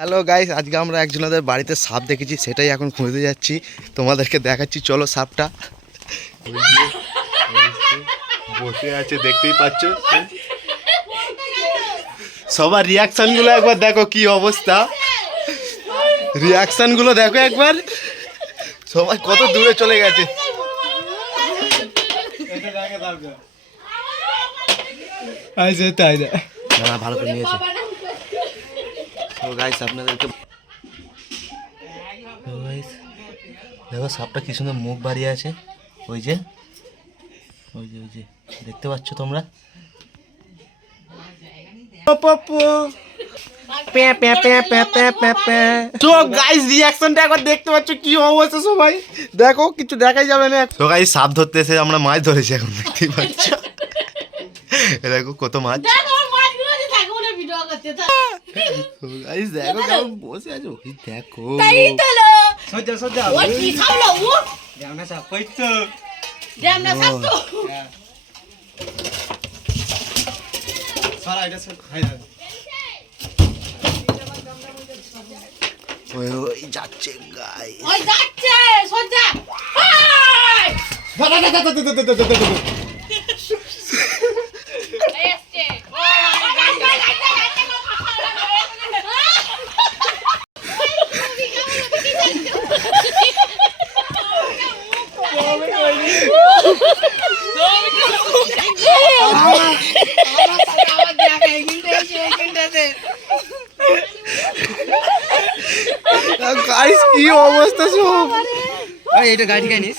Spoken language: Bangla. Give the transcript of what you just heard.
হ্যালো গাইস, আজকে আমরা একজনের বাড়িতে সাপ দেখেছি, সেটাই এখন খুঁজতে যাচ্ছি, তোমাদেরকে দেখাচ্ছি। চলো সাপটা বসে আছে, দেখতেই পাচ্ছ। সবার রিয়াকশন গুলো একবার দেখো, কি অবস্থা। রিয়াকশন গুলো দেখো একবার, সবাই কত দূরে চলে গেছে। না ভালো করে নিয়েছে। তো গাইস আপনাদেরকে দেখো সাপটা কি সুন্দর মুখ বাড়িয়ে আছে। ওই যে দেখতে পাচ্ছ তোমরা। তো গাইস রিঅ্যাকশনটা একবার দেখতে পাচ্ছ, কি অবস্থা সবাই দেখো, কিছু দেখাই যাবে না। তো গাইস সাপ ধরতে এসে আমরা মাছ ধরেছি, এখন দেখতেই পাচ্ছ। দেখো কত মাছ। গাইস দেখো কেমন বসে আছো, দেখো ওই যাচ্ছে গাইস, ওই যাচ্ছে সজ্জা। গাইস কি অবস্থা সব। এটা গাড়ি খাই নিস।